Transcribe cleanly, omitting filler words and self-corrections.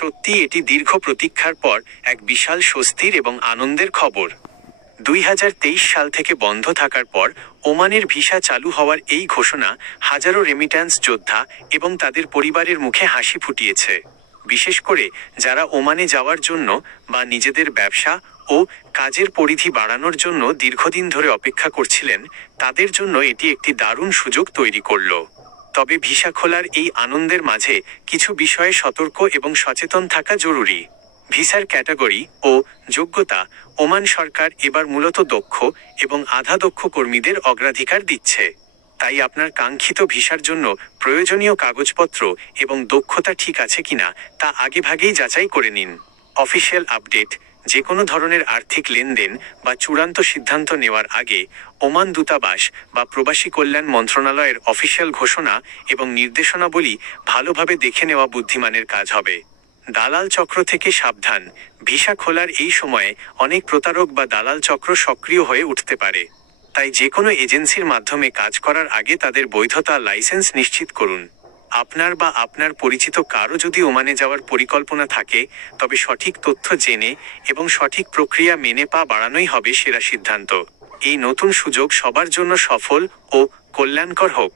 সত্যি এটি দীর্ঘ প্রতীক্ষার পর এক বিশাল স্বস্তির এবং আনন্দের খবর। 2023 সাল থেকে বন্ধ থাকার পর ওমানের ভিসা চালু হওয়ার এই ঘোষণা হাজারো রেমিট্যান্স যোদ্ধা এবং তাদের পরিবারের মুখে হাসি ফুটিয়েছে। বিশেষ করে যারা ওমানে যাওয়ার জন্য বা নিজেদের ব্যবসা ও কাজের পরিধি বাড়ানোর জন্য দীর্ঘদিন ধরে অপেক্ষা করছিলেন, তাদের জন্য এটি একটি দারুণ সুযোগ তৈরি করল। তবে ভিসা খোলার এই আনন্দের মাঝে কিছু বিষয়ে সতর্ক এবং সচেতন থাকা জরুরি। ভিসার ক্যাটাগরি ও যোগ্যতা: ওমান সরকার এবার মূলত দক্ষ এবং আধা দক্ষ কর্মীদের অগ্রাধিকার দিচ্ছে। তাই আপনার কাঙ্ক্ষিত ভিসার জন্য প্রয়োজনীয় কাগজপত্র এবং দক্ষতা ঠিক আছে কিনা তা আগেভাগেই যাচাই করে নিন। অফিসিয়াল আপডেট: যে কোনো ধরনের আর্থিক লেনদেন বা চূড়ান্ত সিদ্ধান্ত নেওয়ার আগে ওমান দূতাবাস বা প্রবাসী কল্যাণ মন্ত্রণালয়ের অফিসিয়াল ঘোষণা এবং নির্দেশনাবলী ভালোভাবে দেখে নেওয়া বুদ্ধিমানের কাজ হবে। দালাল চক্র থেকে সাবধান: ভিসা খোলার এই সময়ে অনেক প্রতারক বা দালাল চক্র সক্রিয় হয়ে উঠতে পারে। তাই যে কোনো এজেন্সির মাধ্যমে কাজ করার আগে তাদের বৈধতা লাইসেন্স নিশ্চিত করুন। আপনার বা আপনার পরিচিত কারো যদি ওমানে যাওয়ার পরিকল্পনা থাকে, তবে সঠিক তথ্য জেনে এবং সঠিক প্রক্রিয়া মেনে পা বাড়ানোই হবে সেরা সিদ্ধান্ত। এই নতুন সুযোগ সবার জন্য সফল ও কল্যাণকর হোক।